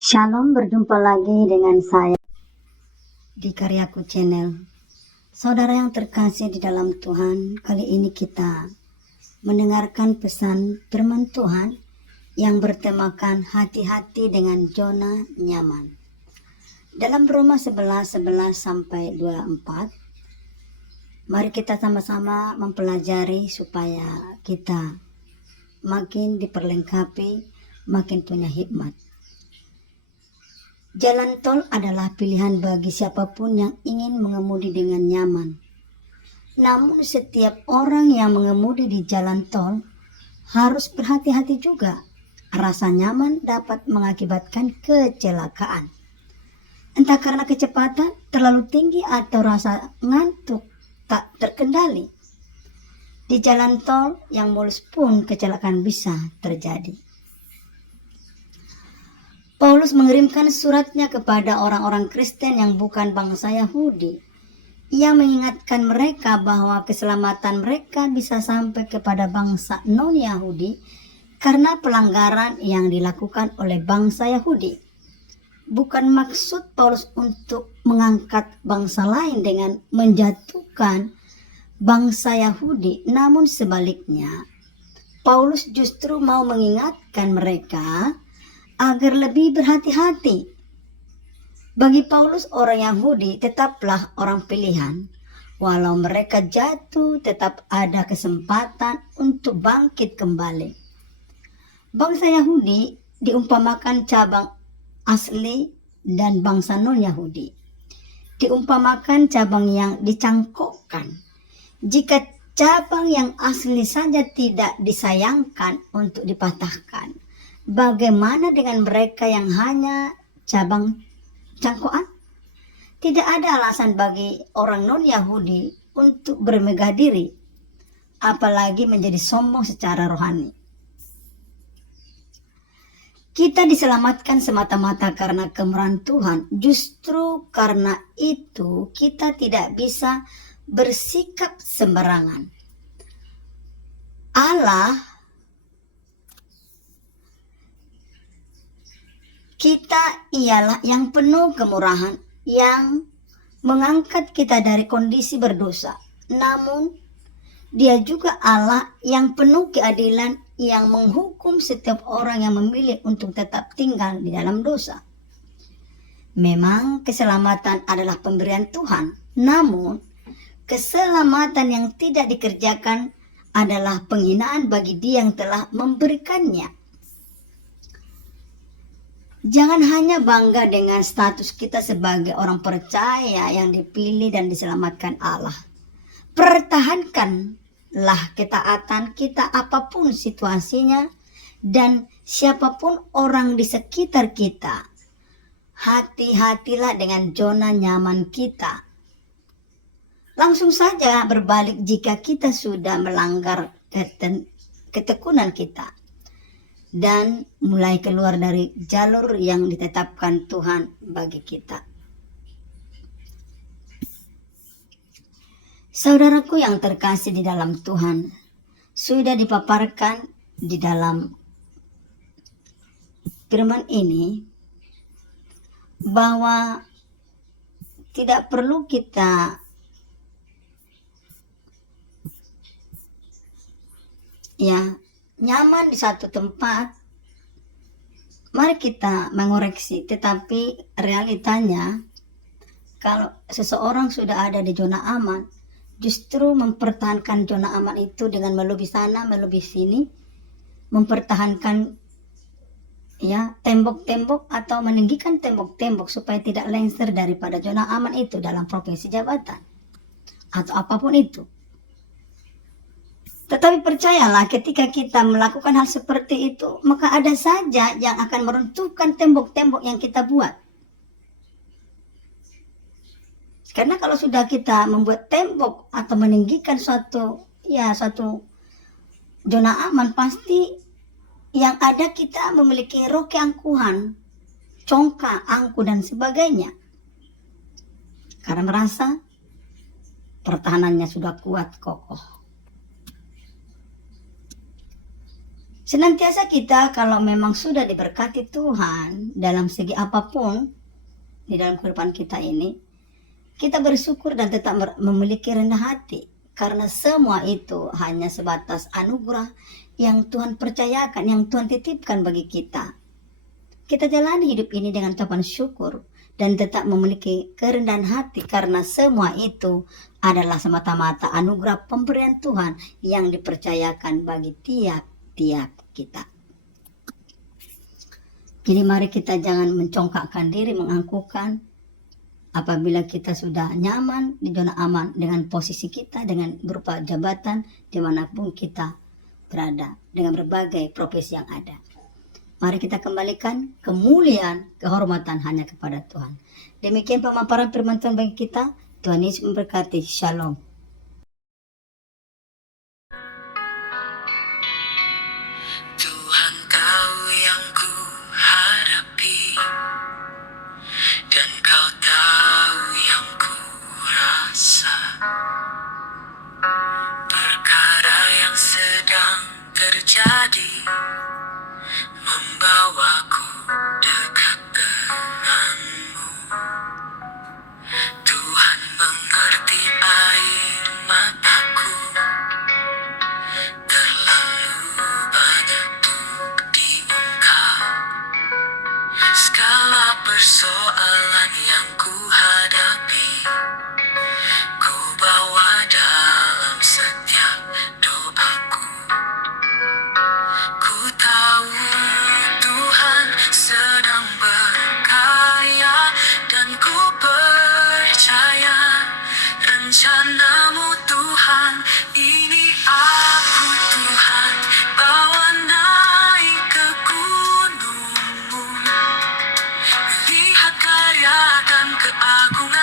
Shalom, berjumpa lagi dengan saya di Karyaku Channel. Saudara yang terkasih di dalam Tuhan, kali ini kita mendengarkan pesan firman Tuhan yang bertemakan hati-hati dengan zona nyaman. Dalam Roma 11:11 sampai 24, mari kita sama-sama mempelajari supaya kita makin diperlengkapi, makin punya hikmat. Jalan tol adalah pilihan bagi siapapun yang ingin mengemudi dengan nyaman. Namun setiap orang yang mengemudi di jalan tol harus berhati-hati juga. Rasa nyaman dapat mengakibatkan kecelakaan. Entah karena kecepatan terlalu tinggi atau rasa ngantuk tak terkendali. Di jalan tol yang mulus pun kecelakaan bisa terjadi. Paulus mengirimkan suratnya kepada orang-orang Kristen yang bukan bangsa Yahudi. Ia mengingatkan mereka bahwa keselamatan mereka bisa sampai kepada bangsa non-Yahudi karena pelanggaran yang dilakukan oleh bangsa Yahudi. Bukan maksud Paulus untuk mengangkat bangsa lain dengan menjatuhkan bangsa Yahudi, namun sebaliknya, Paulus justru mau mengingatkan mereka agar lebih berhati-hati. Bagi Paulus, orang Yahudi tetaplah orang pilihan. Walau mereka jatuh, tetap ada kesempatan untuk bangkit kembali. Bangsa Yahudi diumpamakan cabang asli dan bangsa non-Yahudi diumpamakan cabang yang dicangkokkan. Jika cabang yang asli saja tidak disayangkan untuk dipatahkan, bagaimana dengan mereka yang hanya cabang cangkokan? Tidak ada alasan bagi orang non-Yahudi untuk bermegah diri, apalagi menjadi sombong secara rohani. Kita diselamatkan semata-mata karena kemurahan Tuhan. Justru karena itu kita tidak bisa bersikap sembarangan. Allah kita ialah yang penuh kemurahan, yang mengangkat kita dari kondisi berdosa. Namun, Dia juga Allah yang penuh keadilan, yang menghukum setiap orang yang memilih untuk tetap tinggal di dalam dosa. Memang keselamatan adalah pemberian Tuhan, namun keselamatan yang tidak dikerjakan adalah penghinaan bagi Dia yang telah memberikannya. Jangan hanya bangga dengan status kita sebagai orang percaya yang dipilih dan diselamatkan Allah. Pertahankanlah ketaatan kita apapun situasinya dan siapapun orang di sekitar kita. Hati-hatilah dengan zona nyaman kita. Langsung saja berbalik jika kita sudah melanggar ketekunan kita dan mulai keluar dari jalur yang ditetapkan Tuhan bagi kita. Saudaraku yang terkasih di dalam Tuhan, sudah dipaparkan di dalam firman ini bahwa tidak perlu kita nyaman di satu tempat. Mari kita mengoreksi, tetapi realitanya kalau seseorang sudah ada di zona aman, justru mempertahankan zona aman itu dengan melobi sana, melobi sini, mempertahankan tembok-tembok atau meninggikan tembok-tembok supaya tidak lengser daripada zona aman itu dalam profesi jabatan atau apapun itu. Tetapi percayalah, ketika kita melakukan hal seperti itu, maka ada saja yang akan meruntuhkan tembok-tembok yang kita buat. Karena kalau sudah kita membuat tembok atau meninggikan suatu zona aman, pasti yang ada kita memiliki roh keangkuhan, congkak, angku dan sebagainya. Karena merasa pertahanannya sudah kuat, kokoh. Senantiasa kita kalau memang sudah diberkati Tuhan dalam segi apapun di dalam kehidupan kita ini, kita bersyukur dan tetap memiliki rendah hati. Karena semua itu hanya sebatas anugerah yang Tuhan percayakan, yang Tuhan titipkan bagi kita. Kita jalani hidup ini dengan ucapan syukur dan tetap memiliki kerendahan hati karena semua itu adalah semata-mata anugerah pemberian Tuhan yang dipercayakan bagi tiap-tiap kita. Jadi mari kita jangan mencongkakkan diri, menganggukkan apabila kita sudah nyaman di zona aman dengan posisi kita, dengan berupa jabatan dimanapun kita berada, dengan berbagai profesi yang ada. Mari kita kembalikan kemuliaan, kehormatan hanya kepada Tuhan. Demikian pemaparan firman Tuhan bagi kita. Tuhan Yesus memberkati. Shalom. Tuhan, Kau yang ku hadapi, dan Kau tahu yang ku rasa. Perkara yang sedang terjadi membawaku dekat denganmu. Tuhan mengerti air mataku, terlalu banyak bukti Engkau. Segala persoalan yang ku hadapi, ku bawa dalam setiap doaku. Ku tahu Tuhan sedang berkarya, dan ku percaya rencanamu Tuhan. Ini aku Tuhan, bawa naik ke gunungmu, lihat karya dan keagungan